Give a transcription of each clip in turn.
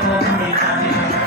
I'm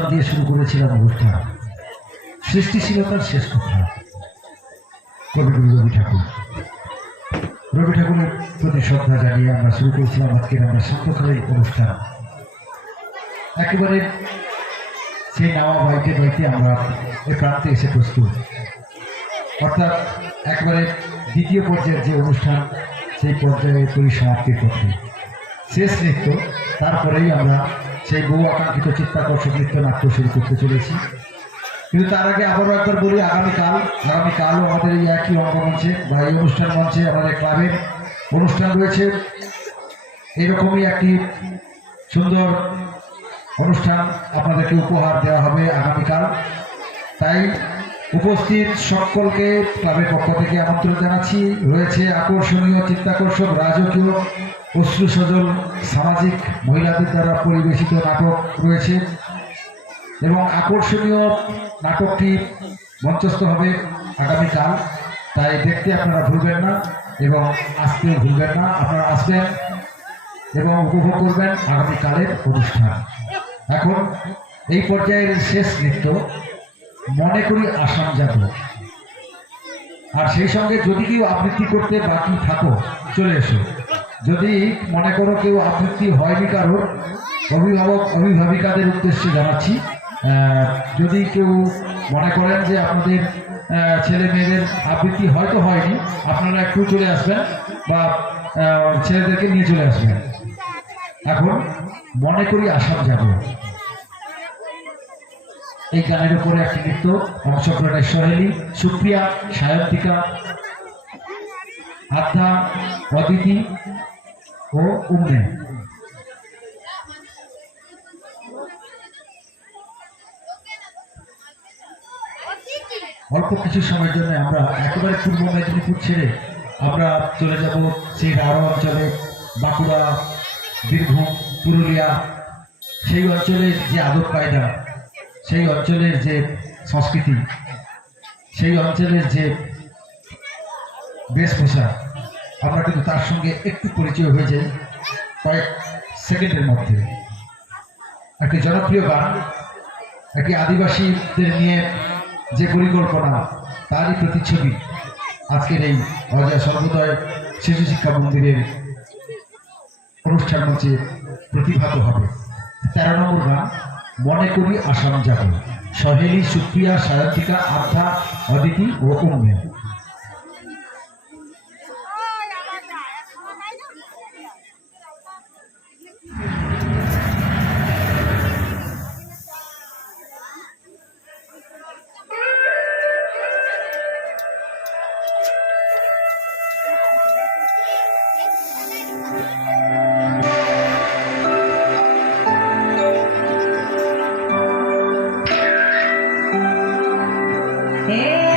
অনুষ্ঠান দিয়ে শুরু করেছিলাম অনুষ্ঠান সৃষ্টিশীলতার শেষ কথা। কবিগুরু রবি ঠাকুর। রবি ঠাকুরের প্রতি শ্রদ্ধা জানিয়ে আমরা শুরু করেছিলাম আজকের আমরা সান্ধ্যকালীন অনুষ্ঠান। একেবারে সেই নাওয়া বাইতে বাইতে আমরা এ প্রান্তে এসে প্রস্তুত। অর্থাৎ একবারে দ্বিতীয় পর্যায়ের যে অনুষ্ঠান, সেই পর্যায়ে পরিসমাপ্তির পথে। শেষ নৃত্য, তারপরেই আমরা সেই বহু আকাঙ্ক্ষিত চিত্তাকর্ষক নৃত্য নাট্য শুরু করতে চলেছি। কিন্তু তার আগে আবারও একবার বলি, আগামীকাল, আগামীকালও আমাদের এই একই অঙ্গমঞ্চে বা এই অনুষ্ঠান মঞ্চে, আমাদের ক্লাবের অনুষ্ঠান রয়েছে। এরকমই একটি সুন্দর অনুষ্ঠান আপনাদেরকে উপহার দেওয়া হবে আগামীকাল। তাই উপস্থিত সকলকে ক্লাবের পক্ষ থেকে আমন্ত্রণ জানাচ্ছি। রয়েছে আকর্ষণীয় চিত্তাকর্ষক, রাজকীয় অশ্রু সজল সামাজিক, মহিলাদের দ্বারা পরিবেশিত নাটক রয়েছে। এবং আকর্ষণীয় নাটকটি মঞ্চস্থ হবে আগামীকাল। তাই দেখতে আপনারা ভুলবেন না এবং আসতেও ভুলবেন না। আপনারা আসবেন এবং উপভোগ করবেন আগামীকালের অনুষ্ঠান। এখন এই পর্যায়ের শেষ নৃত্য। মনে করি আসাম যাব। আর সেই সঙ্গে যদি কেউ আবৃত্তি করতে বাকি থাকো, চলে এসো। যদি মনে করো কেউ আবৃত্তি হয়নি কারোর, অভিভাবক, অভিভাবিকাদের উদ্দেশ্যে জানাচ্ছি। যদি কেউ মনে করেন যে আপনাদের ছেলে মেয়েদের আবৃত্তি হয়তো হয়নি, আপনারা একটু চলে আসবেন বা ছেলেদেরকে নিয়ে চলে আসবেন। এখন মনে করি আসাম যাব। এই গানের উপরে একটি নৃত্য অংশগ্রহণের সহেলি সুপ্রিয়া, সায়ন্তিকা আধ্যা অদিতি ও উম্মে অল্প কিছু সময়ের জন্য আমরা একেবারে পূর্ব মেদিনীপুর ছেড়ে আমরা চলে যাব সেই আরও অঞ্চলে, বাঁকুড়া, বীরভূম, পুরুলিয়া, সেই অঞ্চলের যে আদব কায়দা সেই অঞ্চলের যে সংস্কৃতি, সেই অঞ্চলের যে বেশভূষা, আমরা কিন্তু তার সঙ্গে একটু পরিচয় হয়ে যাই কয়েক সেকেন্ডের মধ্যে। একটি জনপ্রিয় গান, একটি আদিবাসীদের নিয়ে যে পরিকল্পনা, তারই প্রতিচ্ছবি আজকের এই অজয় সর্বোদয় শিশু শিক্ষা মন্দিরের অনুষ্ঠান মঞ্চে প্রতিভাত হবে। তেরো নম্বর গান মনে করি আসাম যাব। সহেলি সুপ্রিয়া সায়ন্তিকা আধ্যা অদিতি ও উম্মে। Hey.